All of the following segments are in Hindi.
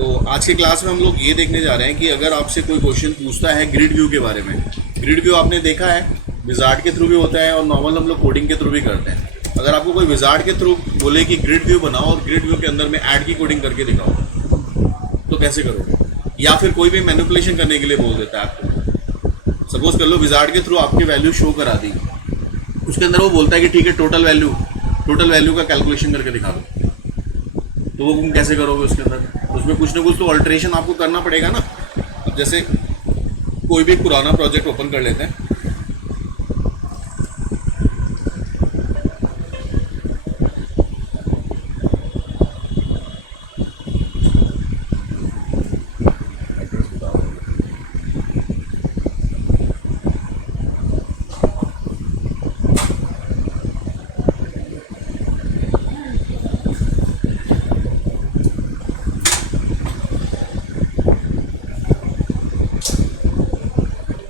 तो आज की क्लास में हम लोग ये देखने जा रहे हैं कि अगर आपसे कोई क्वेश्चन पूछता है ग्रिड व्यू के बारे में। ग्रिड व्यू आपने देखा है, विजार्ड के थ्रू भी होता है और नॉर्मल हम लोग कोडिंग के थ्रू भी करते हैं। अगर आपको कोई विजार्ड के थ्रू बोले कि ग्रिड व्यू बनाओ और ग्रिड व्यू के अंदर में ऐड की कोडिंग करके दिखाओ, तो कैसे करोगे? या फिर कोई भी मैनिपुलेशन करने के लिए बोल देता है आपको। सपोज कर लो विजार्ड के थ्रू आपकी वैल्यू शो करा दी, उसके अंदर वो बोलता है कि ठीक है टोटल वैल्यू का कैलकुलेशन करके दिखा दो, तो वो तुम कैसे करोगे? उसके अंदर उसमें कुछ ना कुछ तो ऑल्टरेशन आपको करना पड़ेगा ना। अब जैसे कोई भी पुराना प्रोजेक्ट ओपन कर लेते हैं,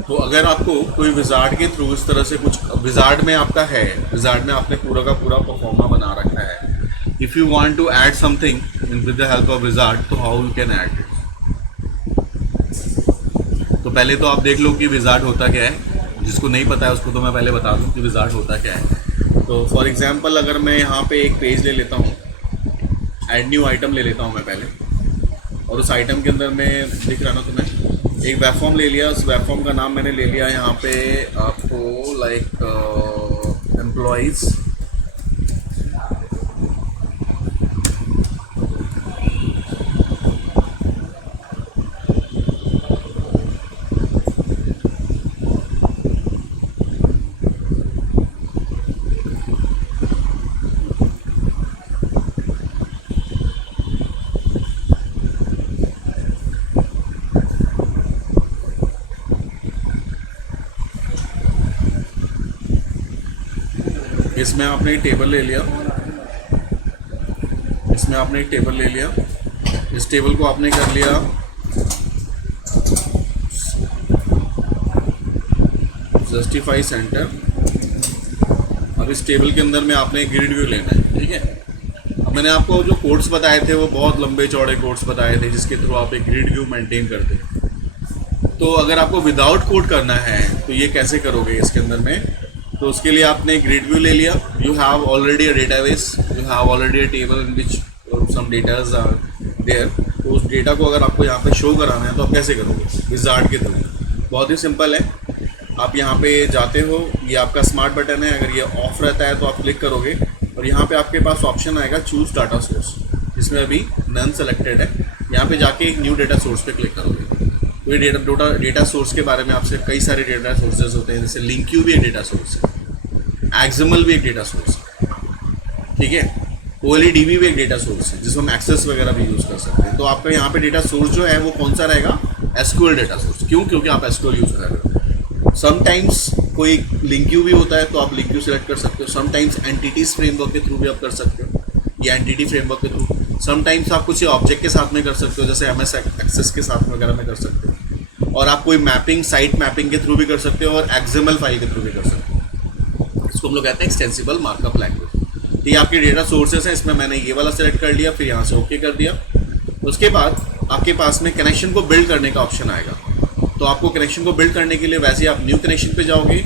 तो अगर आपको कोई विजार्ड के थ्रू इस तरह से कुछ विजार्ड में आपका है, विजार्ड में आपने पूरा का पूरा परफॉर्मा बना रखा है, if you want to add something with the help of wizard, तो how you can add it? तो पहले तो आप देख लो कि विजार्ड होता क्या है। जिसको नहीं पता है उसको तो मैं पहले बता दूं कि विजार्ड होता क्या है। तो फॉर एग्जांपल अगर मैं यहाँ पे एक पेज ले लेता हूँ, ऐड न्यू आइटम ले लेता हूँ मैं पहले, और उस आइटम के अंदर में दिख रहा ना तुम्हें, एक वेब फॉर्म ले लिया। उस वेब फॉर्म का नाम मैंने ले लिया यहाँ पे आपको लाइक एम्प्लॉइज़। इसमें आपने एक टेबल ले लिया, इस टेबल को आपने कर लिया जस्टिफाई सेंटर। अब इस टेबल के अंदर में आपने ग्रिड व्यू लेना है, ठीक है। अब मैंने आपको जो कोड्स बताए थे वो बहुत लंबे चौड़े कोड्स बताए थे जिसके थ्रू आप एक ग्रिड व्यू मेंटेन करते हैं। तो अगर आपको विदाउट कोड करना है तो ये कैसे करोगे इसके अंदर में? तो उसके लिए आपने ग्रिड व्यू ले लिया। You have already a database, you have already a table in which some datas are there. तो उस डेटा को अगर आपको यहाँ पे शो कराना है तो आप कैसे करोगे? विजार्ड के थ्रू। बहुत ही सिंपल है। आप यहाँ पे जाते हो, ये आपका स्मार्ट बटन है, अगर ये ऑफ रहता है तो आप क्लिक करोगे और यहाँ पे आपके पास ऑप्शन आएगा चूज डाटा सोर्स, जिसमें अभी नन सेलेक्टेड है। यहाँ पे जाके एक न्यू डेटा सोर्स पे क्लिक करोगे। तो ये डेटा सोर्स के बारे में आपसे कई सारे डेटा सोर्सेज होते हैं, जैसे लिंक्यू भी एक डेटा सोर्स है, एक्सएमएल भी एक डेटा सोर्स है, ठीक है। OLEDB भी एक डेटा सोर्स है जिसको हम एक्सेस वगैरह भी यूज़ कर सकते हैं। तो आपका यहाँ पे डेटा सोर्स जो है वो कौन सा रहेगा? SQL data source. क्यों? क्योंकि आप SQL यूज़ कर रहे हो। समटाइम्स कोई लिंक्यू भी होता है तो आप लिंक्यू सेलेक्ट कर सकते हो। समटाइम्स एंटिटीज फ्रेमवर्क के थ्रू भी आप कर सकते हो, या एंटिटी फ्रेमवर्क के थ्रू। समटाइम्स आप कुछ ऑब्जेक्ट के साथ में कर सकते हो, जैसे MS एक्सेस के साथ वगैरह में कर सकते हो। और आप कोई मैपिंग, साइट मैपिंग के थ्रू भी कर सकते हो, और XML फाइल के थ्रू भी कर सकते हो। इसको हम लोग कहते हैं एक्सटेंसिबल मार्कअप लैंग्वेज। तो ये आपके डेटा सोर्सेस हैं। इसमें मैंने ये वाला सेलेक्ट कर लिया, फिर यहाँ से ओके कर दिया। उसके बाद आपके पास में कनेक्शन को बिल्ड करने का ऑप्शन आएगा। तो आपको कनेक्शन को बिल्ड करने के लिए वैसे आप न्यू कनेक्शन पे जाओगे।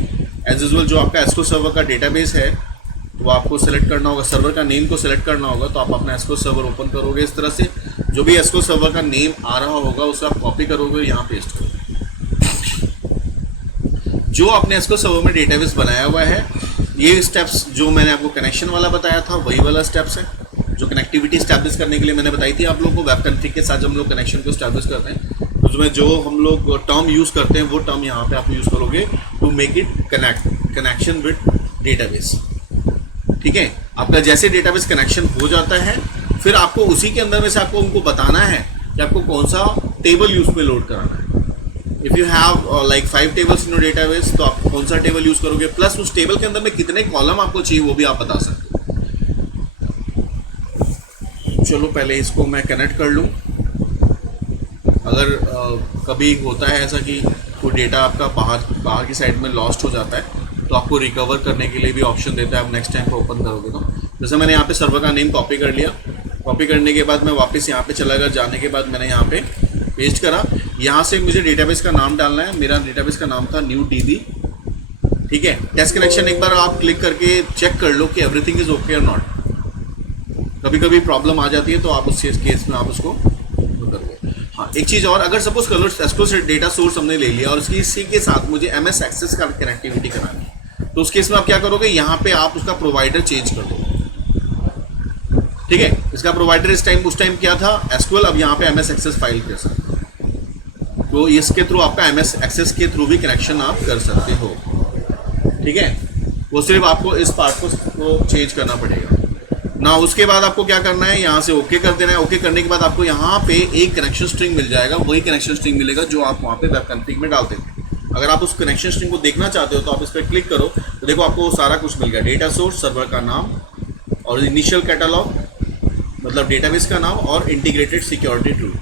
एज यूजुअल जो आपका एस्को सर्वर का डेटाबेस है तो आपको सेलेक्ट करना होगा, सर्वर का नेम को सेलेक्ट करना होगा। तो आप अपना एस्को सर्वर ओपन करोगे इस तरह से, जो भी एस्को सर्वर का नेम आ रहा होगा उसे आप कॉपी करोगे और यहाँ पेस्ट करोगे। जो आपने एस्को सर्वर में डेटाबेस बनाया हुआ है, ये स्टेप्स जो मैंने आपको कनेक्शन वाला बताया था वही वाला स्टेप्स है जो कनेक्टिविटी स्टैब्लिश करने के लिए मैंने बताई थी आप लोगों को। वेब कॉन्फ़िग के साथ जब हम लोग कनेक्शन को स्टैब्लिश करते हैं तो उसमें जो हम लोग टर्म यूज़ करते हैं वो टर्म यहाँ पे आप यूज़ करोगे to make it connection with database, ठीक है। आपका जैसे डेटाबेस कनेक्शन हो जाता है फिर आपको उसी के अंदर में से आपको उनको बताना है कि आपको कौन सा टेबल यूज़ पे लोड कराना है। If you have like 5 tables in your database तो आप कौन सा टेबल यूज़ करोगे, प्लस उस टेबल के अंदर में कितने कॉलम आपको चाहिए वो भी आप बता सकते हो। चलो पहले इसको मैं कनेक्ट कर लूँ। अगर कभी होता है ऐसा कि कोई डेटा आपका बाहर की साइड में लॉस्ट हो जाता है तो आपको रिकवर करने के लिए भी ऑप्शन देता है। आप नेक्स्ट टाइम पर ओपन करोगे तो जैसे मैंने यहाँ पे सर्वर का नेम कॉपी कर लिया, कॉपी करने के बाद मैं वापस यहाँ पे चला गया, जाने के बाद मैंने यहाँ पे पेस्ट करा। यहाँ से मुझे डेटाबेस का नाम डालना है, मेरा डेटाबेस का नाम था न्यू डीबी, ठीक है। टेस्ट कनेक्शन एक बार आप क्लिक करके चेक कर लो कि एवरीथिंग इज ओके और नॉट। कभी कभी प्रॉब्लम आ जाती है तो आप उस केस में आप उसको करोगे। हाँ, एक चीज़ और, अगर सपोज कर लो एसक्यूएल से डेटा सोर्स हमने ले लिया और इसी के साथ मुझे एमएस एक्सेस का कनेक्टिविटी करानी है, तो उस केस में आप क्या करोगे, यहाँ पे आप उसका प्रोवाइडर चेंज कर दो, ठीक है। इसका प्रोवाइडर उस टाइम क्या था, एसक्यूएल, अब यहाँ पे एमएस एक्सेस फाइल कर सकते हो, तो इसके थ्रू आपका एमएस एक्सेस के थ्रू भी कनेक्शन आप कर सकते हो, ठीक है। वो सिर्फ आपको इस पार्ट को चेंज करना पड़ेगा ना। उसके बाद आपको क्या करना है, यहाँ से ओके कर देना है। ओके करने के बाद आपको यहाँ पे एक कनेक्शन स्ट्रिंग मिल जाएगा, वही कनेक्शन स्ट्रिंग मिलेगा जो आप वहाँ पे वेब कॉन्फ़िग में डालते थे। अगर आप उस कनेक्शन स्ट्रिंग को देखना चाहते हो तो आप इस पर क्लिक करो, तो देखो आपको सारा कुछ मिल गया, डेटा सोर्स, सर्वर का नाम और इनिशियल कैटलॉग मतलब डेटाबेस का नाम और इंटीग्रेटेड सिक्योरिटी टूल,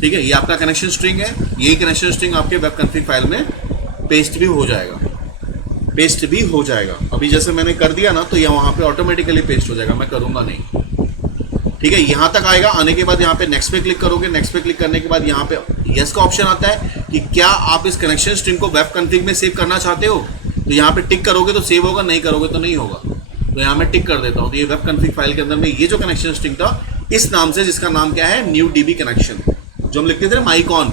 ठीक है। ये आपका कनेक्शन स्ट्रिंग है। ये कनेक्शन स्ट्रिंग आपके वेब कॉन्फ़िग फाइल में पेस्ट भी हो जाएगा। अभी जैसे मैंने कर दिया ना, तो ये वहाँ पे ऑटोमेटिकली पेस्ट हो जाएगा, मैं करूँगा नहीं, ठीक है। यहाँ तक आएगा। आने के बाद यहाँ पे नेक्स्ट पे क्लिक करोगे। नेक्स्ट पे क्लिक करने के बाद यहाँ पे यस का ऑप्शन आता है कि क्या आप इस कनेक्शन स्ट्रिंग को वेब कॉन्फ़िग में सेव करना चाहते हो, तो यहाँ पे टिक करोगे तो सेव होगा, नहीं करोगे तो नहीं होगा। तो यहाँ मैं टिक कर देता हूँ। तो ये वेब कॉन्फ़िग फाइल के अंदर में ये जो कनेक्शन स्ट्रिंग था इस नाम से, जिसका नाम क्या है, न्यू डीबी कनेक्शन, जो हम लिखते थे माइकॉन,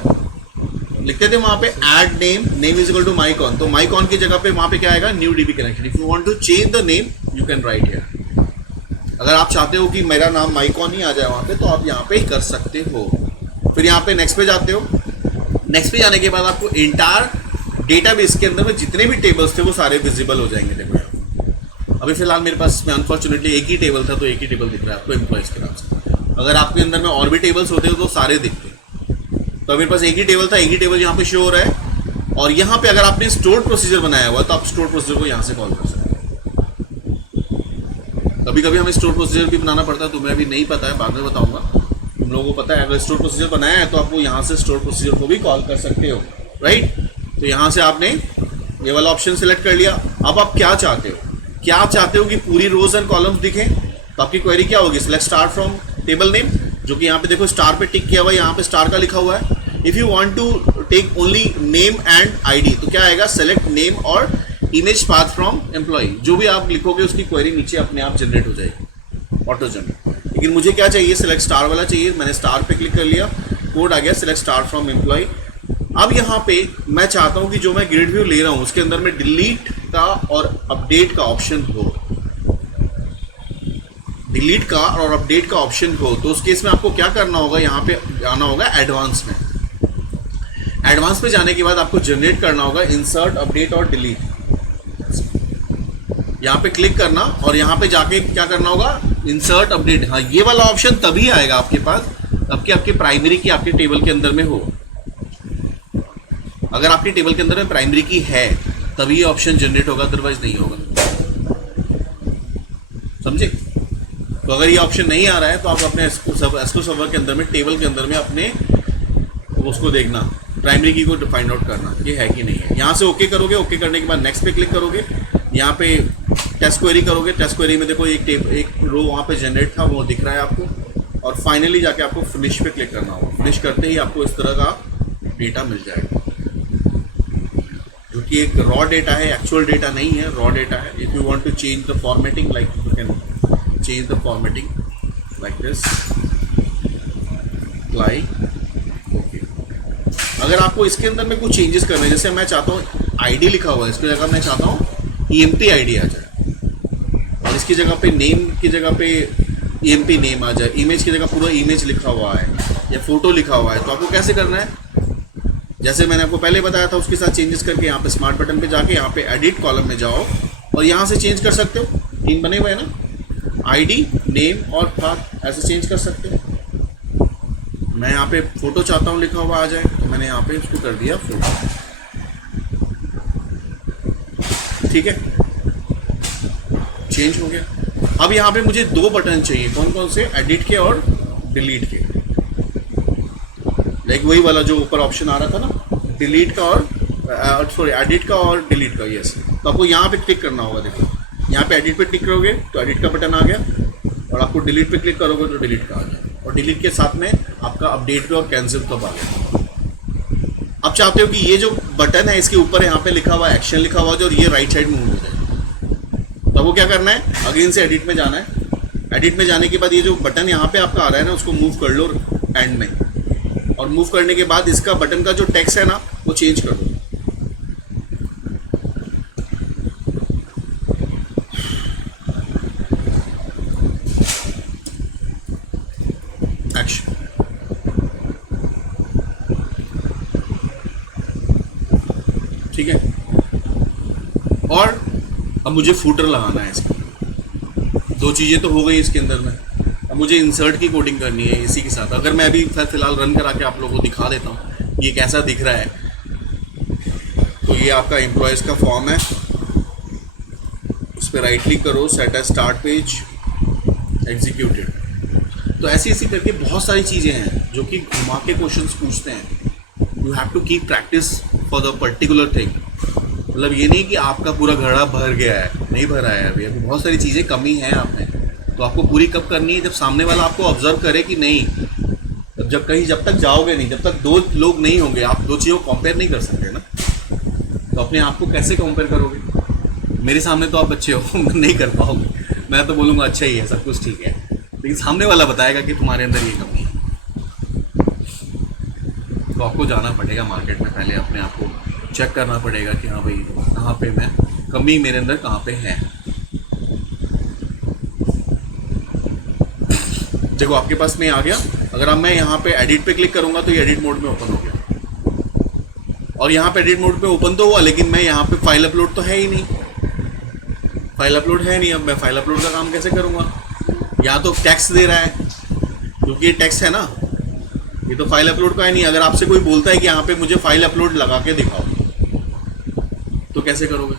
लिखते थे वहाँ पे add name is equal to MyCon, तो माइकॉन की जगह पे वहाँ पे क्या आएगा, new DB connection. If you want to change the name you can write here. अगर आप चाहते हो कि मेरा नाम माइकॉन ही आ जाए वहाँ पे, तो आप यहाँ पे कर सकते हो। फिर यहाँ पे नेक्स्ट पे जाते हो। नेक्स्ट पे जाने के बाद आपको इंटायर डेटाबेस के अंदर में जितने भी टेबल्स थे वो सारे विजिबल हो जाएंगे। देखो अभी फिलहाल मेरे पास में अनफॉर्चुनेटली एक ही टेबल था, तो एक ही टेबल दिख रहा है आपको एम्प्लॉयज के नाम से। अगर आपके अंदर में और भी टेबल्स होते हो तो सारे दिखते। तो मेरे पास एक ही टेबल था, एक ही टेबल यहाँ पे शो हो रहा है। और यहाँ पे अगर आपने स्टोर प्रोसीजर बनाया हुआ तो आप स्टोर प्रोसीजर को यहाँ से कॉल कर सकते हो। कभी कभी हमें स्टोर प्रोसीजर भी बनाना पड़ता है, तुम्हें अभी नहीं पता है, बाद में बताऊंगा। तुम लोगों को पता है, अगर स्टोर प्रोसीजर बनाया है तो आप वो यहाँ से स्टोर प्रोसीजर को भी कॉल कर सकते हो, राइट। तो यहाँ से आपने ये वाला ऑप्शन सिलेक्ट कर लिया। अब आप क्या चाहते हो कि पूरी रोज एंड कॉलम्स दिखें, तो आपकी क्वेरी क्या होगी, select star from table name, जो कि यहाँ पे देखो स्टार पे टिक किया हुआ है, यहाँ पे स्टार का लिखा हुआ है। If you want to take only name and ID, तो क्या आएगा, सेलेक्ट नेम और इमेज पाथ फ्रॉम एम्प्लॉय। जो भी आप लिखोगे उसकी क्वेरी नीचे अपने आप जनरेट हो जाएगी, ऑटो जनरेट। लेकिन मुझे क्या चाहिए, सिलेक्ट स्टार वाला चाहिए। मैंने स्टार पे क्लिक कर लिया, कोड आ गया सिलेक्ट स्टार फ्रॉम एम्प्लॉय। अब यहाँ पे मैं चाहता हूँ कि जो मैं ग्रिड व्यू ले रहा हूँ उसके अंदर में डिलीट का और अपडेट का ऑप्शन हो, डिलीट का और अपडेट का ऑप्शन हो। तो उस केस में आपको क्या करना होगा, यहाँ पे जाना होगा एडवांस में। एडवांस पे जाने के बाद आपको जनरेट करना होगा इंसर्ट, अपडेट और डिलीट। यहाँ पे क्लिक करना और यहाँ पे जाके क्या करना होगा, इंसर्ट, अपडेट। हाँ, ये वाला ऑप्शन तभी आएगा आपके पास आपके प्राइमरी की आपके टेबल के अंदर में हो। अगर आपकी टेबल के अंदर में प्राइमरी की है तभी ये ऑप्शन जनरेट होगा, अदरवाइज नहीं होगा, समझे। तो अगर ये ऑप्शन नहीं आ रहा है तो आप अपने एसक्यूएल सर्वर के अंदर में टेबल के अंदर में अपने उसको देखना, प्राइमरी की को फाइंड आउट करना ये है कि नहीं है। यहाँ से ओके करोगे। ओके करने के बाद नेक्स्ट पे क्लिक करोगे। यहाँ पे टेस्ट क्वेरी करोगे। टेस्ट क्वेरी में देखो एक रो वहाँ पे जनरेट था, वो दिख रहा है आपको। और फाइनली जाके आपको फिनिश पे क्लिक करना होगा। फिनिश करते ही आपको इस तरह का डेटा मिल जाएगा, जो कि एक रॉ डेटा है, एक्चुअल डेटा नहीं है, रॉ डेटा है। If you want to change the formatting, like you can change the formatting like this, apply, okay. अगर आपको इसके अंदर में कुछ चेंजेस करने हैं, जैसे मैं चाहता हूँ आईडी लिखा हुआ है, इसकी जगह मैं चाहता हूँ EMP आईडी आ जाए, और इसकी जगह पे नेम की जगह पे EMP नेम आ जाए, इमेज की जगह पूरा इमेज लिखा हुआ है या फोटो लिखा हुआ है। तो आपको कैसे करना है, जैसे मैंने आपको पहले बताया था उसके साथ चेंजेस करके यहाँ पे स्मार्ट बटन पे जाके यहाँ पे एडिट कॉलम में जाओ और यहाँ से चेंज कर सकते हो। 3 बने हुए हैं ना, आईडी, नेम और पाथ, ऐसे चेंज कर सकते हो। मैं यहाँ पे फोटो चाहता हूँ लिखा हुआ आ जाए, तो मैंने यहाँ पे उसको कर दिया फोटो, ठीक है, चेंज हो गया। अब यहाँ पे मुझे 2 बटन चाहिए, कौन कौन से, एडिट के और डिलीट के। लाइक वही वाला जो ऊपर ऑप्शन आ रहा था ना, डिलीट का और सॉरी एडिट का और डिलीट का, यस। तो आपको यहाँ पे क्लिक करना होगा। देखो यहाँ पे एडिट पे क्लिक करोगे तो एडिट का बटन आ गया, और आपको डिलीट पे क्लिक करोगे तो डिलीट का आ जाए, और डिलीट के साथ में आपका अपडेट पे और कैंसिल कब आ गया। अब चाहते हो कि ये जो बटन है इसके ऊपर यहाँ पे लिखा हुआ एक्शन लिखा हुआ जो, और ये राइट साइड में मूव हो जाए, तो वो क्या करना है, अगेन से एडिट में जाना है। एडिट में जाने के बाद ये जो बटन यहाँ पे आपका आ रहा है ना, उसको मूव कर लो एंड में, और मूव करने के बाद इसका बटन का जो टेक्स्ट है ना वो चेंज कर दो। एक्शन, ठीक है। और अब मुझे फूटर लगाना है इसके, दो चीज़ें तो हो गई इसके अंदर में। अब मुझे इंसर्ट की कोडिंग करनी है इसी के साथ। अगर मैं अभी फिलहाल रन करा के आप लोगों को दिखा देता हूँ ये कैसा दिख रहा है। तो ये आपका एम्प्लॉयज़ का फॉर्म है, उस पर राइट क्लिक करो, सेट ए स्टार्ट पेज, एग्जीक्यूटेड। तो ऐसी ऐसी करके बहुत सारी चीज़ें हैं जो कि घुमा के क्वेश्चंस पूछते हैं। You have to keep practice for the particular thing. मतलब ये नहीं कि आपका पूरा घड़ा भर गया है, नहीं भरा है अभी बहुत सारी चीज़ें कमी है आप में। तो आपको पूरी कब करनी है, जब सामने वाला आपको ऑब्जर्व करे कि नहीं, जब तक जाओगे नहीं, जब तक दो लोग नहीं होंगे, आप दो चीज़ों को कंपेयर नहीं कर सकते ना। तो अपने आप को कैसे कंपेयर करोगे? मेरे सामने तो आप अच्छे हो नहीं कर पाओगे, मैं तो बोलूँगा अच्छा ही है, सब कुछ ठीक है, लेकिन सामने वाला बताएगा कि तुम्हारे अंदर ये कमी है। तो आपको जाना पड़ेगा मार्केट में, पहले अपने आप को चेक करना पड़ेगा कि हाँ भाई कहाँ पे मैं कमी मेरे अंदर कहाँ पे है। देखो आपके पास में आ गया। अगर अब मैं यहाँ पे एडिट पे क्लिक करूँगा तो ये एडिट मोड में ओपन हो गया, और यहाँ पे एडिट मोड में ओपन तो हुआ, लेकिन मैं यहाँ पे फाइल अपलोड तो है ही नहीं, फाइल अपलोड है नहीं। अब मैं फाइल अपलोड का काम कैसे करूँगा? यहाँ तो टेक्स्ट दे रहा है, क्योंकि ये टेक्स्ट है ना, ये तो फाइल अपलोड का है नहीं। अगर आपसे कोई बोलता है कि यहाँ पे मुझे फाइल अपलोड लगा के दिखाओ, तो कैसे करोगे?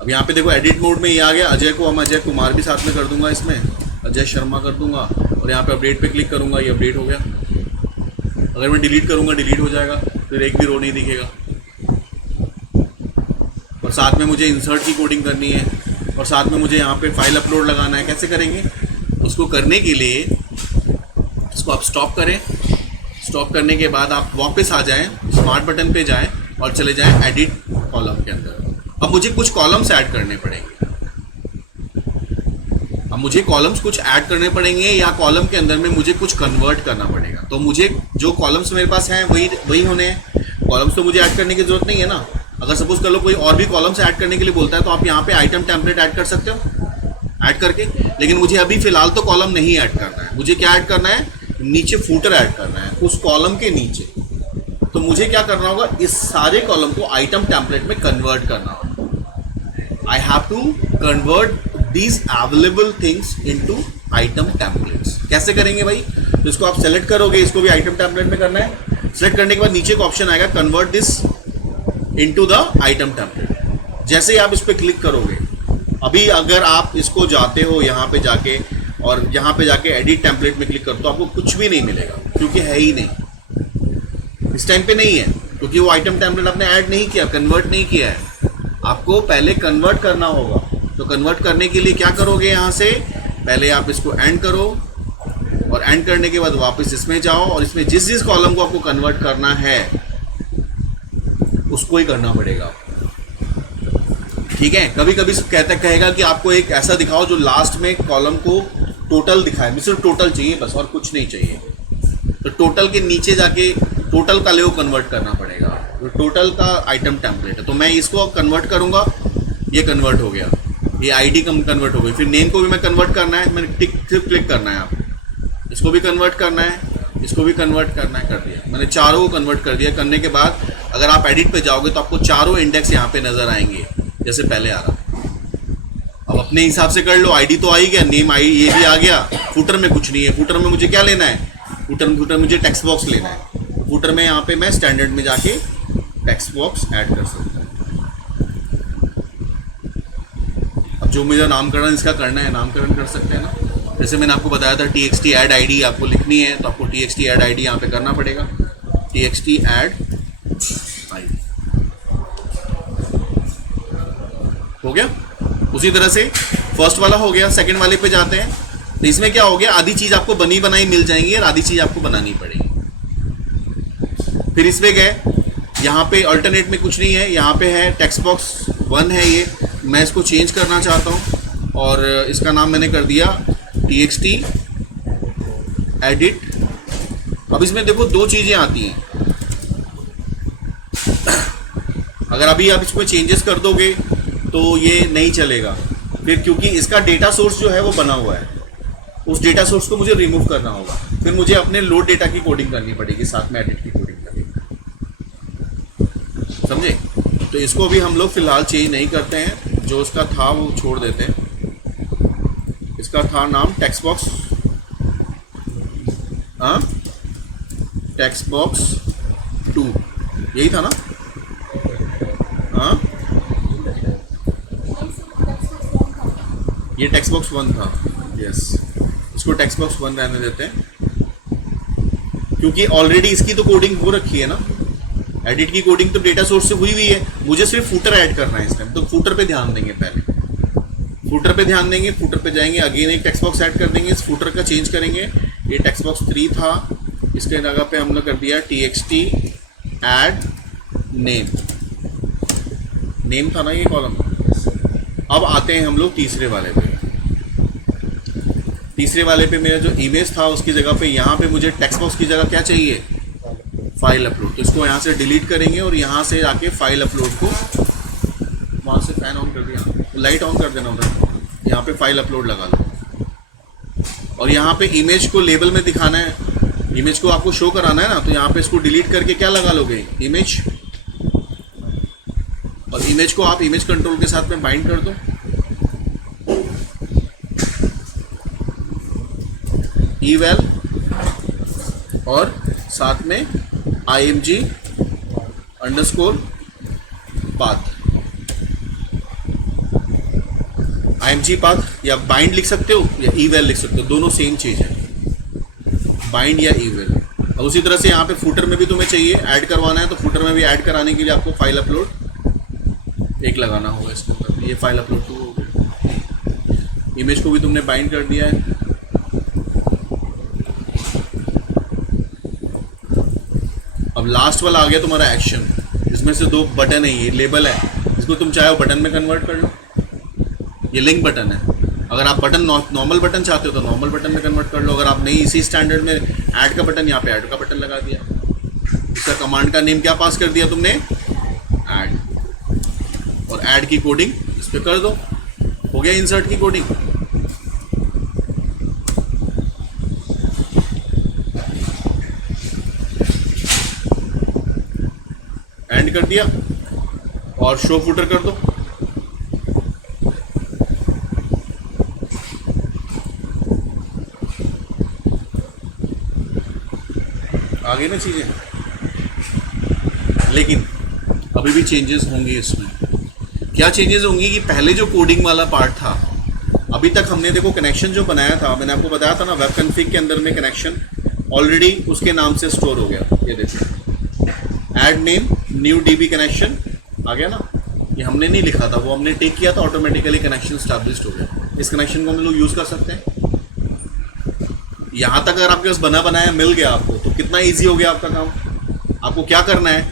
अब यहाँ पे देखो एडिट मोड में ये आ गया, अजय को हम अजय कुमार भी साथ में कर दूंगा, इसमें अजय शर्मा कर दूंगा, और यहाँ पे अपडेट पे क्लिक करूंगा, ये अपडेट हो गया। अगर मैं डिलीट करूंगा डिलीट हो जाएगा, फिर एक भी रो नहीं दिखेगा। और साथ में मुझे इंसर्ट की कोडिंग करनी है, और साथ में मुझे यहाँ पे फाइल अपलोड लगाना है। कैसे करेंगे उसको? करने के लिए इसको आप स्टॉप करें, स्टॉप करने के बाद आप वापस आ जाएं, स्मार्ट बटन पे जाएं और चले जाएं एडिट कॉलम के अंदर। अब मुझे कुछ कॉलम्स ऐड करने पड़ेंगे, अब मुझे कॉलम्स कुछ ऐड करने पड़ेंगे, या कॉलम के अंदर में मुझे कुछ कन्वर्ट करना पड़ेगा। तो मुझे जो कॉलम्स मेरे पास हैं वही होने हैं। कॉलम्स तो मुझे ऐड करने की जरूरत नहीं है ना। अगर सपोज कर लो कोई और भी कॉलम्स ऐड करने के लिए बोलता है, तो आप यहाँ पे आइटम टेम्पलेट ऐड कर सकते हो, ऐड करके। लेकिन मुझे अभी फिलहाल तो कॉलम नहीं ऐड करना है, मुझे क्या ऐड करना है? नीचे फूटर ऐड करना है उस कॉलम के नीचे। तो मुझे क्या करना होगा? इस सारे कॉलम को आइटम टेम्पलेट में कन्वर्ट करना होगा। I have to convert these available things into item templates. कैसे करेंगे भाई? तो इसको आप सेलेक्ट करोगे, इसको भी आइटम टेम्पलेट में करना है। सेलेक्ट करने के बाद नीचे का ऑप्शन आएगा convert this into the item template. जैसे ही आप इस पर क्लिक करोगे, अभी अगर आप इसको जाते हो यहाँ पे जाके और यहाँ पे जाके एडिट टेम्पलेट में क्लिक करो, तो आपको कुछ भी नहीं मिलेगा, क्योंकि है ही नहीं, इस टाइम पे नहीं है, क्योंकि वो आइटम टेम्पलेट आपने ऐड नहीं किया, कन्वर्ट नहीं किया है। आपको पहले कन्वर्ट करना होगा। तो कन्वर्ट करने के लिए क्या करोगे? यहाँ से पहले आप इसको एंड करो, और एंड करने के बाद वापस इसमें जाओ, और इसमें जिस जिस कॉलम को आपको कन्वर्ट करना है उसको ही करना पड़ेगा, ठीक है। कभी कभी कहेगा कि आपको एक ऐसा दिखाओ जो लास्ट में कॉलम को टोटल दिखाए, सिर्फ टोटल चाहिए बस, और कुछ नहीं चाहिए। तो टोटल के नीचे जाके टोटल का लेव कन्वर्ट करना पड़ेगा, तो टोटल का आइटम टेम्पलेट है। तो मैं इसको कन्वर्ट करूंगा, ये कन्वर्ट हो गया, ये आईडी कन्वर्ट हो गई। फिर नेम को भी मैं कन्वर्ट करना है, मैंने सिर्फ क्लिक करना है, आप इसको भी कन्वर्ट करना है, इसको भी कन्वर्ट करना है, कर दिया मैंने, चारों को कन्वर्ट कर दिया। करने के बाद अगर आप एडिट पे जाओगे तो आपको चारों इंडेक्स यहाँ पे नजर आएंगे जैसे पहले आ रहा। अब अपने हिसाब से कर लो, आईडी तो आ ही गया, नेम आई ये भी आ गया, फुटर में कुछ नहीं है। फुटर में मुझे क्या लेना है? फुटर मुझे टेक्स्ट बॉक्स लेना है। फुटर में यहाँ पे मैं स्टैंडर्ड में जाके टेक्स्ट बॉक्स ऐड कर सकता हूँ। अब जो मुझे नामकरण इसका करना है, नामकरण कर सकते हैं ना। जैसे मैंने आपको बताया था txt ऐड आईडी आपको लिखनी है, तो आपको txt ऐड आईडी यहाँ पे करना पड़ेगा, txt ऐड आईडी हो गया। उसी तरह से फर्स्ट वाला हो गया, सेकंड वाले पे जाते हैं। तो इसमें क्या हो गया, आधी चीज आपको बनी बनाई मिल जाएंगी और आधी चीज आपको बनानी पड़ेगी। फिर इसमें गए, यहाँ पे अल्टरनेट में कुछ नहीं है, यहाँ पे है टेक्स्ट बॉक्स 1 है ये, मैं इसको चेंज करना चाहता हूँ और इसका नाम मैंने कर दिया txt edit। अब इसमें देखो दो चीज़ें आती हैं, अगर अभी आप इसमें चेंजेस कर दोगे तो ये नहीं चलेगा फिर, क्योंकि इसका डेटा सोर्स जो है वो बना हुआ है, उस डेटा सोर्स को मुझे रिमूव करना होगा, फिर मुझे अपने लोड डेटा की कोडिंग करनी पड़ेगी, साथ में एडिट की कोडिंग करनी पड़ेगी, समझे। तो इसको भी हम लोग फिलहाल चेंज नहीं करते हैं, जो उसका था वो छोड़ देते हैं। इसका था नाम टेक्स्ट बॉक्स, हाँ टेक्स्ट बॉक्स 2 यही था ना, हाँ ये टेक्स्ट बॉक्स 1 था, यस इसको टेक्स्ट बॉक्स 1 रहने देते हैं, क्योंकि ऑलरेडी इसकी तो कोडिंग हो रखी है ना, एडिट की कोडिंग तो डेटा सोर्स से हुई हुई है, मुझे सिर्फ फूटर ऐड करना है इस टाइम। तो फूटर पे ध्यान देंगे, पहले फूटर पे ध्यान देंगे, फूटर पे जाएंगे, अगेन एक टेक्स्ट बॉक्स ऐड कर देंगे, इस फूटर का चेंज करेंगे। ये टेक्स्ट बॉक्स 3 था, इसके जगह पे हमने कर दिया txt add name, नेम था ना ये कॉलम। अब आते हैं हम लोग तीसरे वाले पे। तीसरे वाले पे मेरा जो इमेज था उसकी जगह पे यहाँ पे मुझे टेक्स्ट बॉक्स की जगह क्या चाहिए, फाइल अपलोड। तो इसको यहाँ से डिलीट करेंगे और यहाँ से आके फाइल अपलोड को, वहाँ से फैन ऑन कर दिया, लाइट ऑन कर देना उधर, यहाँ पे फाइल अपलोड लगा लो। और यहाँ पे इमेज को लेबल में दिखाना है, इमेज को आपको शो कराना है ना, तो यहाँ पे इसको डिलीट करके क्या लगा लोगे, इमेज, और इमेज को आप इमेज कंट्रोल के साथ में बाइंड कर दो। eval और साथ में img underscore path, img path या बाइंड लिख सकते हो या eval लिख सकते हो, दोनों सेम चीज है, बाइंड या eval। और उसी तरह से यहाँ पे फूटर में भी तुम्हें चाहिए ऐड करवाना है, तो फूटर में भी ऐड कराने के लिए आपको फाइल अपलोड एक लगाना होगा इसके ऊपर। ये फाइल अपलोड तो हो गया, इमेज को भी तुमने बाइंड कर दिया है। अब लास्ट वाला आ गया तुम्हारा एक्शन, इसमें से 2 बटन है, ये लेबल है, इसको तुम चाहे बटन में कन्वर्ट कर लो, ये लिंक बटन है। अगर आप बटन नॉर्मल बटन चाहते हो तो नॉर्मल बटन में कन्वर्ट कर लो, अगर आप नहीं इसी स्टैंडर्ड में ऐड का बटन, यहाँ पे ऐड का बटन लगा दिया। इसका कमांड का नेम क्या पास कर दिया तुमने, ऐड, और ऐड की कोडिंग इस पर कर दो, हो गया इंसर्ट की कोडिंग। एंड कर दिया और शो फुटर कर दो। आगे ना चीजें, लेकिन अभी भी चेंजेस होंगे इसमें। क्या चेंजेस होंगी कि पहले जो कोडिंग वाला पार्ट था, अभी तक हमने देखो कनेक्शन जो बनाया था, मैंने आपको बताया था ना वेब कॉन्फ़िग के अंदर में कनेक्शन ऑलरेडी उसके नाम से स्टोर हो गया। ये देखो add name new DB connection आ गया ना, ये हमने नहीं लिखा था, वो हमने टेक किया था, ऑटोमेटिकली कनेक्शन स्टैब्लिश्ड हो गया। इस कनेक्शन को हम लोग यूज़ कर सकते हैं। यहाँ तक अगर आपके पास बना बनाया मिल गया आपको, तो कितना इजी हो गया आपका काम। आपको क्या करना है,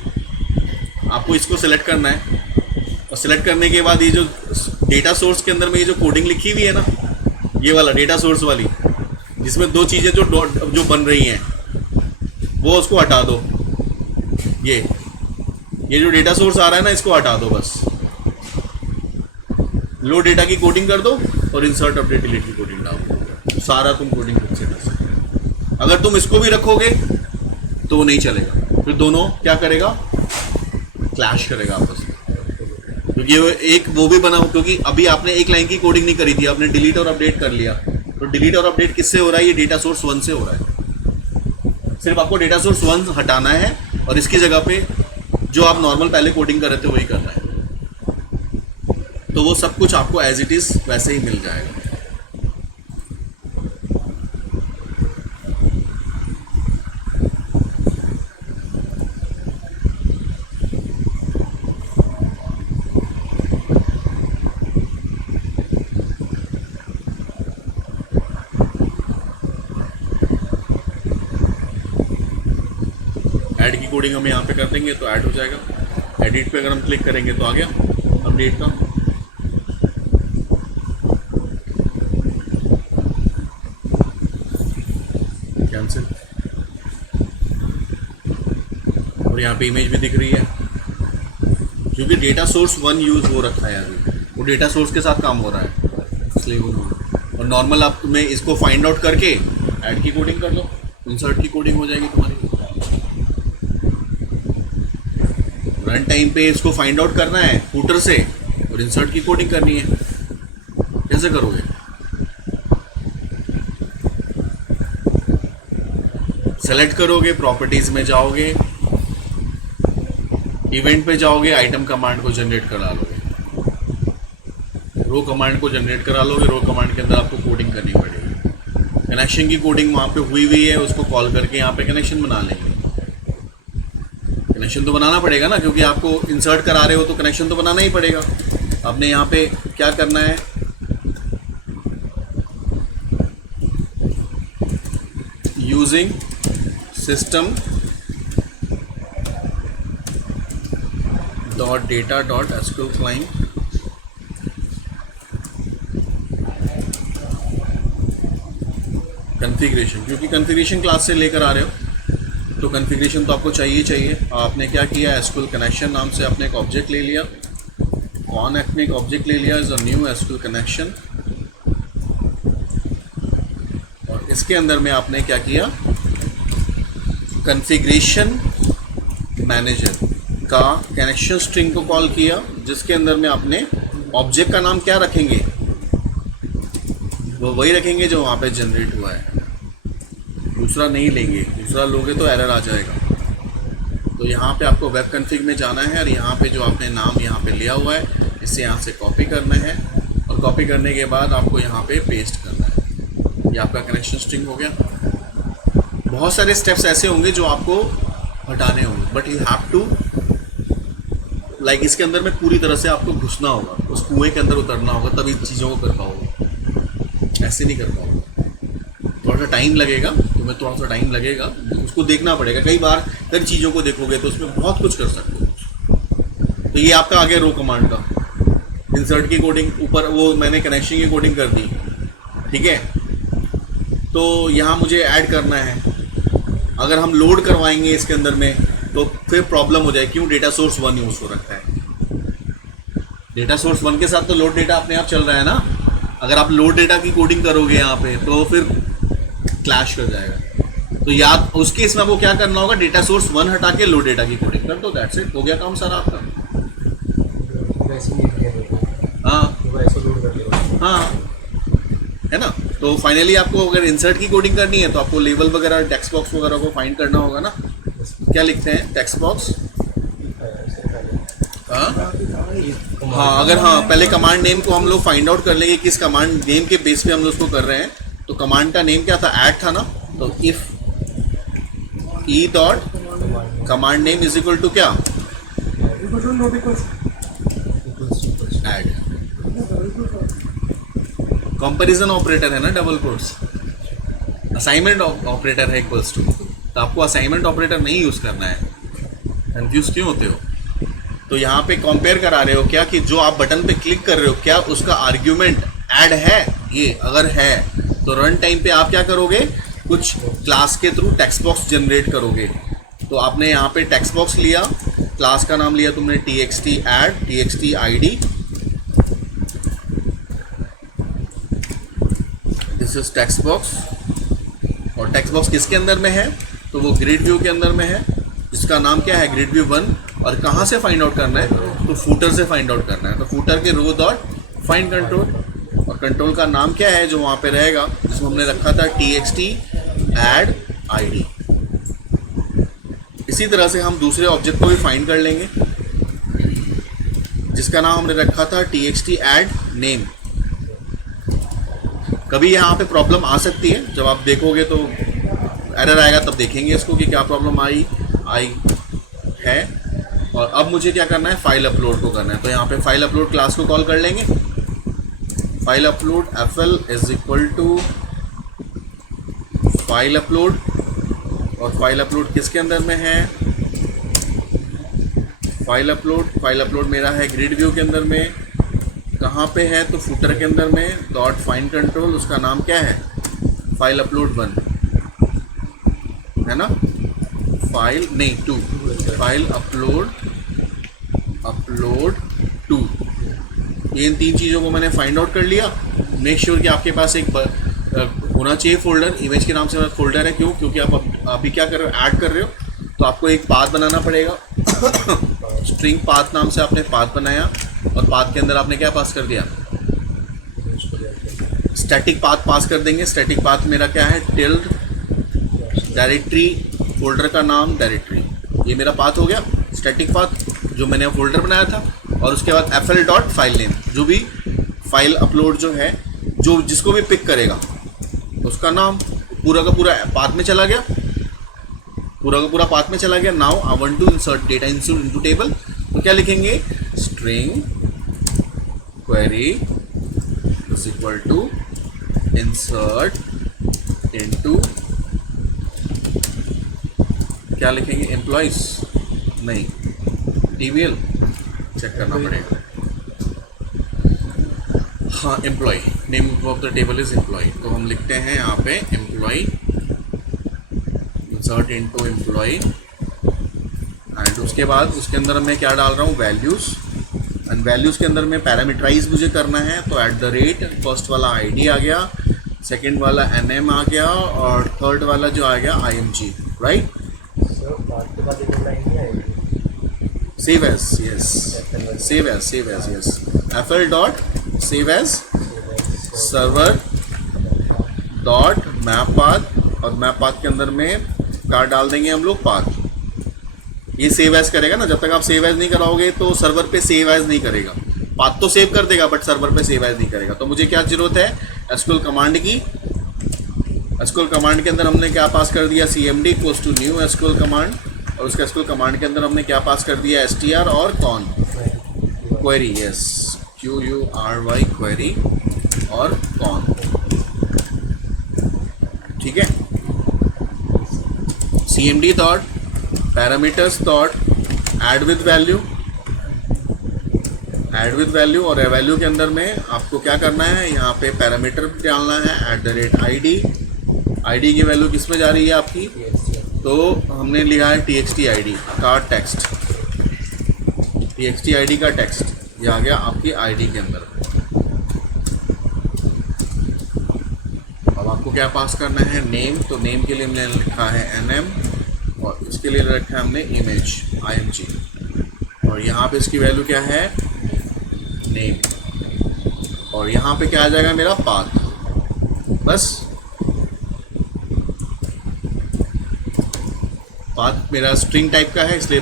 आपको इसको सेलेक्ट करना है, और सेलेक्ट करने के बाद ये जो डेटा सोर्स के अंदर में ये जो कोडिंग लिखी हुई है ना, ये वाला डेटा सोर्स वाली, जिसमें 2 चीज़ें जो बन रही हैं, वो उसको हटा दो। ये जो डेटा सोर्स आ रहा है ना, इसको हटा दो बस। लो डेटा की कोडिंग कर दो और इंसर्ट अपडेट डिलीट की कोडिंग डाल दो, सारा तुम कोडिंग खुद से कर सकते हो। अगर तुम इसको भी रखोगे तो वो नहीं चलेगा, फिर दोनों क्या करेगा, क्लैश करेगा आपस में, क्योंकि एक वो भी बना, क्योंकि अभी आपने एक लाइन की कोडिंग नहीं करी थी, आपने डिलीट और अपडेट कर लिया। तो डिलीट और अपडेट किससे हो रहा है, ये डेटा सोर्स 1 से हो रहा है। सिर्फ आपको डेटा सोर्स 1 हटाना है और इसकी जगह पे जो आप नॉर्मल पहले कोडिंग कर रहे थे वही करना है, तो वो सब कुछ आपको एज इट इज वैसे ही मिल जाएगा। ऐड की कोडिंग हम यहाँ पे कर देंगे तो ऐड हो जाएगा। एडिट पे अगर हम क्लिक करेंगे तो आ गया अपडेट का। कैंसिल, और यहाँ पे इमेज भी दिख रही है क्योंकि डेटा सोर्स 1 यूज़ हो रखा है अभी, वो डेटा सोर्स के साथ काम हो रहा है इसलिए वो। और नॉर्मल आप में इसको फाइंड आउट करके ऐड की कोडिंग कर लो, इंसर्ट की कोडिंग हो जाएगी तुम्हारी। रन टाइम पे इसको फाइंड आउट करना है फूटर से और इंसर्ट की कोडिंग करनी है। कैसे करोगे? सेलेक्ट करोगे, प्रॉपर्टीज में जाओगे, इवेंट पे जाओगे, आइटम कमांड को जनरेट करा लोगे, रो कमांड को जनरेट करा लोगे। रो कमांड के अंदर आपको कोडिंग करनी पड़ेगी। कनेक्शन की कोडिंग वहाँ पे हुई है, उसको कॉल करके यहाँ पे कनेक्शन बना लेंगे। कनेक्शन तो बनाना पड़ेगा ना, क्योंकि आपको इंसर्ट करा रहे हो तो कनेक्शन तो बनाना ही पड़ेगा। आपने यहाँ पे क्या करना है, using system dot data dot SQL client configuration, क्योंकि कॉन्फ़िगरेशन क्लास से लेकर आ रहे हो तो कॉन्फ़िगरेशन तो आपको चाहिए। आपने क्या किया, एसक्यूएल कनेक्शन नाम से आपने एक ऑब्जेक्ट ले लिया, कौन आपने एक ऑब्जेक्ट ले लिया is a new SQL connection, और इसके अंदर में आपने क्या किया, कॉन्फ़िगरेशन मैनेजर का कनेक्शन स्ट्रिंग को कॉल किया, जिसके अंदर में आपने ऑब्जेक्ट का नाम क्या रखेंगे, वो वही रखेंगे जो वहाँ पे जनरेट हुआ है, दूसरा नहीं लेंगे। दूसरा लोगे तो एरर आ जाएगा। तो यहाँ पे आपको वेब कॉन्फ़िग में जाना है और यहाँ पे जो आपने नाम यहाँ पे लिया हुआ है इसे यहाँ से कॉपी करना है, और कॉपी करने के बाद आपको यहाँ पे पेस्ट करना है। ये आपका कनेक्शन स्ट्रिंग हो गया। बहुत सारे स्टेप्स ऐसे होंगे जो आपको हटाने होंगे, but you have to like इसके अंदर में पूरी तरह से आपको घुसना होगा, उस कुएं के अंदर उतरना होगा, तभी चीज़ों को कर पाओगे, ऐसे नहीं कर पाओगे। थोड़ा सा टाइम लगेगा, तुम्हें थोड़ा सा टाइम लगेगा, उसको देखना पड़ेगा। कई बार कई चीज़ों को देखोगे तो उसमें बहुत कुछ कर सकते हो। तो ये आपका आ गया रो कमांड का, इंसर्ट की कोडिंग, ऊपर वो मैंने कनेक्शन की कोडिंग कर दी, ठीक है। तो यहाँ मुझे ऐड करना है, अगर हम लोड करवाएंगे इसके अंदर में तो फिर प्रॉब्लम हो जाए, क्यों, डेटा सोर्स 1 यूज़ हो रखा है। डेटा सोर्स 1 के साथ तो लोड डेटा अपने आप चल रहा है ना। अगर आप लोड डेटा की कोडिंग करोगे यहाँ पे तो फिर क्लैश कर जाएगा। तो याद उस केस में आपको क्या करना होगा, डेटा सोर्स 1 हटा के लोड डेटा की कोडिंग कर दो, दैट्स इट, हो गया काम सारा आपका। हाँ है ना। तो फाइनली आपको अगर इंसर्ट की कोडिंग करनी है तो आपको लेबल वगैरह, टेक्स्ट बॉक्स वगैरह को फाइंड करना होगा ना। क्या लिखते हैं, टेक्स्ट बॉक्स, हाँ अगर हाँ पहले कमांड नेम को हम लोग फाइंड आउट कर लेंगे, किस कमांड नेम के बेस पे हम लोग उसको कर रहे हैं। तो कमांड का नेम क्या था, ऐड था ना। तो if e dot command name is equal to क्या, ऐड। कंपैरिजन ऑपरेटर है ना, डबल कोट्स, असाइनमेंट ऑपरेटर है इक्वल्स टू। तो आपको असाइनमेंट ऑपरेटर नहीं यूज़ करना है, कंफ्यूज क्यों होते हो। तो यहाँ पे कंपेयर करा रहे हो क्या, कि जो आप बटन पे क्लिक कर रहे हो क्या उसका आर्ग्यूमेंट ऐड है, ये अगर है तो रन टाइम पे आप क्या करोगे, कुछ क्लास के थ्रू टेक्स्ट बॉक्स जनरेट करोगे। तो आपने यहाँ पे टेक्स्ट बॉक्स लिया, क्लास का नाम लिया तुमने txt add txt id, this is text box. और टेक्स्ट बॉक्स किसके अंदर में है, तो वो ग्रिड व्यू के अंदर में है, जिसका नाम क्या है, ग्रिड व्यू 1। और कहाँ से फाइंड आउट करना है, तो फूटर से फाइंड आउट करना है। तो फूटर के रो डॉट फाइंड कंट्रोल, और कंट्रोल का नाम क्या है जो वहाँ पे रहेगा, जिसमें हमने रखा था txt add id। इसी तरह से हम दूसरे ऑब्जेक्ट को भी फाइंड कर लेंगे, जिसका नाम हमने रखा था txt add name। कभी यहाँ पे प्रॉब्लम आ सकती है, जब आप देखोगे तो एरर आएगा, तब देखेंगे इसको कि क्या प्रॉब्लम आई है। और अब मुझे क्या करना है, फाइल अपलोड को करना है। तो यहाँ पे फाइल अपलोड क्लास को कॉल कर लेंगे, file upload fl is equal to file upload, और फाइल अपलोड किसके अंदर में है, फाइल अपलोड मेरा है ग्रिड व्यू के अंदर में, कहाँ पे है तो फुटर के अंदर में, डॉट फाइंड कंट्रोल, उसका नाम क्या है, फाइल अपलोड 1 है ना, फाइल नहीं 2, फाइल अपलोड 2। ये इन 3 चीज़ों को मैंने फाइंड आउट कर लिया। मेक श्योर कि आपके पास एक होना चाहिए फोल्डर, इमेज के नाम से फोल्डर है। क्यों? क्योंकि आप अभी क्या कर रहे हो, ऐड कर रहे हो, तो आपको एक पाथ बनाना पड़ेगा। स्ट्रिंग पाथ नाम से आपने पाथ बनाया और पाथ के अंदर आपने क्या पास कर दिया, स्टैटिक पाथ पास कर देंगे। स्टैटिक पाथ मेरा क्या है, टिल्ड डायरेक्टरी, फोल्डर का नाम डायरेक्टरी, ये मेरा पाथ हो गया स्टैटिक पाथ जो मैंने फोल्डर बनाया था। और उसके बाद fl डॉट फाइल नेम, जो भी फाइल अपलोड जो है, जो जिसको भी पिक करेगा उसका नाम, पूरा का पूरा पाथ में चला गया, पूरा का पूरा पाथ में चला गया। Now I want to insert data into table, तो क्या लिखेंगे, string query is equal to insert into, क्या लिखेंगे, एम्प्लॉइज नहीं, TVL चेक करना पड़ेगा। हाँ, employee, name of the table is employee, तो हम लिखते हैं यहाँ पे employee, insert into employee, and उसके बाद उसके अंदर मैं क्या डाल रहा हूँ, वैल्यूज़, एंड वैल्यूज़ के अंदर में पैरामीटराइज मुझे करना है, तो @ फर्स्ट वाला ID आ गया, सेकंड वाला NM आ गया, और थर्ड वाला जो आ गया IMG, right. Save as, yes. Save as, yes. fl dot save as server dot map path, और map path के अंदर में क्या डाल देंगे हम लोग, path। ये save as करेगा ना, जब तक आप save as नहीं कराओगे तो सर्वर पे save as नहीं करेगा। path तो सेव कर देगा बट सर्वर पे save as नहीं करेगा। तो मुझे क्या जरूरत है, SQL कमांड की। SQL कमांड के अंदर हमने क्या पास कर दिया, cmd equals to new SQL command, और उसका SQL कमांड के अंदर हमने क्या पास कर दिया, str और कौन, क्वेरी, यस, QURY क्वेरी और कौन, ठीक है। cmd dot parameters dot add with value, और वैल्यू के अंदर में आपको क्या करना है, यहाँ पे पैरामीटर डालना है @ID की वैल्यू किस में जा रही है आपकी, तो हमने लिखा है txt ID का टेक्स्ट, txt ID का टेक्स्ट, ये आ गया आपकी ID के अंदर। अब आपको क्या पास करना है, नेम, तो नेम के लिए हमने लिखा है NM, और इसके लिए रखा है हमने इमेज IMG, और यहाँ पे इसकी वैल्यू क्या है, नेम, और यहाँ पे क्या आ जाएगा मेरा पाथ, बस। पाथ मेरा स्ट्रिंग टाइप का है, इसलिए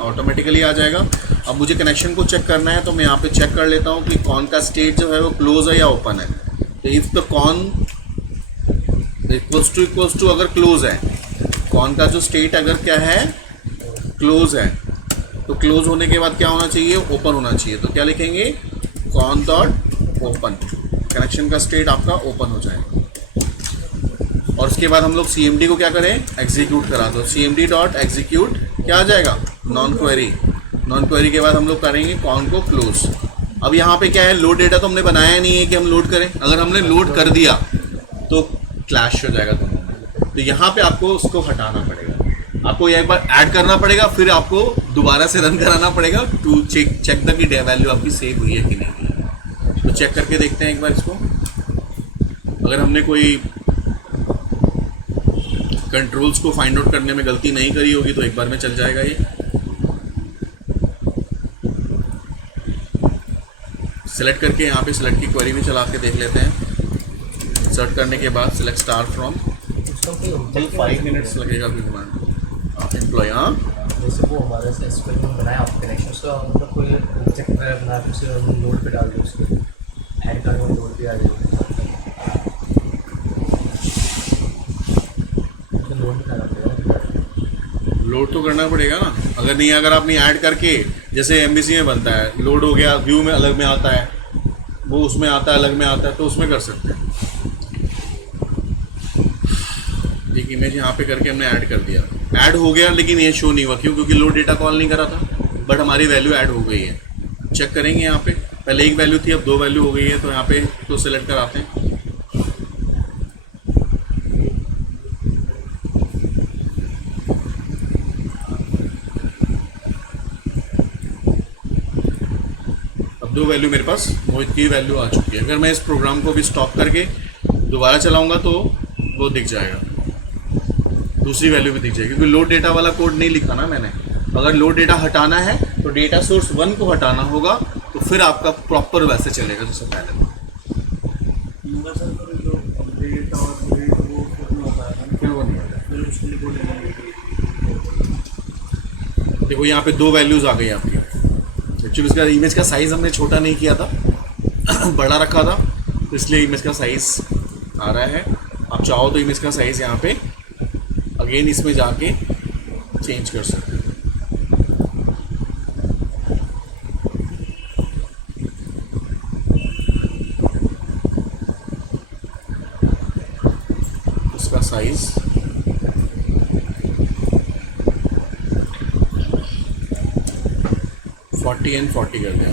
ऑटोमेटिकली आ जाएगा। अब मुझे कनेक्शन को चेक करना है, तो मैं यहाँ पे चेक कर लेता हूँ कि कौन का स्टेट जो है वो क्लोज है या ओपन है। तो इफ़ द कौन इक्वल्स टू अगर क्लोज है, कौन का जो स्टेट अगर क्या है, क्लोज है, तो क्लोज होने के बाद क्या होना चाहिए, ओपन होना चाहिए। तो क्या लिखेंगे, कौन डॉट ओपन, कनेक्शन का स्टेट आपका ओपन हो जाएगा। और उसके बाद हम लोग cmd को क्या करें, एग्जीक्यूट करा दो, cmd डॉट एग्जीक्यूट क्या आ जाएगा, नॉन क्वेरी के बाद हम लोग करेंगे कौन को क्लोज। अब यहाँ पे क्या है, लोड डेटा तो हमने बनाया नहीं है कि हम लोड करें, अगर हमने लोड कर दिया तो क्लैश हो जाएगा दोनों में। तो यहाँ पे आपको उसको हटाना पड़ेगा, आपको एक बार ऐड करना पड़ेगा, फिर आपको दोबारा से रन कराना पड़ेगा टू चेक द की वैल्यू आपकी सेव हुई है कि नहीं। तो चेक करके देखते हैं एक बार इसको। अगर हमने कोई कंट्रोल्स को फाइंड आउट करने में गलती नहीं करी होगी तो एक बार में चल जाएगा ये। सेलेक्ट करके यहाँ पे सेलेक्ट की क्वेरी भी चला के देख लेते हैं। इंसर्ट करने के बाद सेलेक्ट स्टार फ्रॉम, 5 मिनट्स लगेगा अभी हमारा एम्प्लॉय। हाँ, जैसे वो हमारे से SQL में बनाया आप कनेक्शन, उसका मतलब कोई ऑब्जेक्ट वगैरह बना के उसे लोड पे डाल दो, उसको ऐड करके लोड पे आ जाएगा, लोड तो करना पड़ेगा ना। अगर नहीं, अगर आप नहीं ऐड करके, जैसे MVC में बनता है, लोड हो गया, व्यू में अलग में आता है, वो उसमें आता है, अलग में आता है, तो उसमें कर सकते हैं। एक इमेज यहाँ पे करके हमने ऐड कर दिया, ऐड हो गया, लेकिन ये शो नहीं हुआ। क्यों? क्योंकि लोड डेटा कॉल नहीं करा था। बट हमारी वैल्यू ऐड हो गई है। चेक करेंगे यहाँ पे, पहले एक वैल्यू थी अब 2 वैल्यू हो गई है, तो यहाँ पे तो सिलेक्ट कराते हैं। अब 2 वैल्यू मेरे पास मोहित की वैल्यू आ चुकी है। अगर मैं इस प्रोग्राम को भी स्टॉप करके दोबारा चलाऊंगा तो वो दिख जाएगा, दूसरी वैल्यू भी दिख जाएगी, क्योंकि लोड डेटा वाला कोड नहीं लिखा ना मैंने। अगर लोड डेटा हटाना है तो डेटा सोर्स 1 को हटाना होगा, तो फिर आपका प्रॉपर वैसे चलेगा जैसे पहले। फिर वो नहीं होता। देखो यहाँ पे 2 वैल्यूज़ आ गई आपकी। एक्चुअली इसका इमेज का साइज़ हमने छोटा नहीं किया था बड़ा रखा था, तो इसलिए इमेज का साइज़ आ रहा है। आप चाहो तो इमेज का साइज़ यहाँ पे अगेन इसमें जाके चेंज कर सकते हो। इसका साइज़ एंड 40 कर दिया।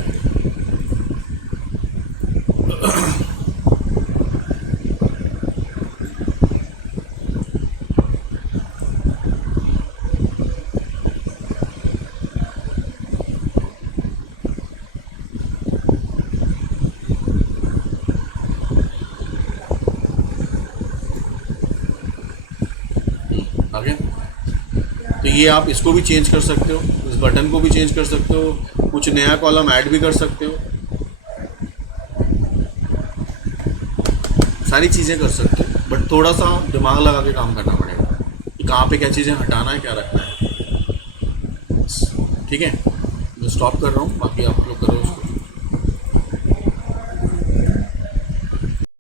आगे तो ये आप इसको भी चेंज कर सकते हो, इस बटन को भी चेंज कर सकते हो, कुछ नया कॉलम ऐड भी कर सकते हो, सारी चीज़ें कर सकते हो। बट थोड़ा सा दिमाग लगा के काम करना पड़ेगा कि कहाँ पे क्या चीज़ें हटाना है, क्या रखना है। ठीक है, मैं स्टॉप कर रहा हूँ, बाकी आप लोग करो उसको।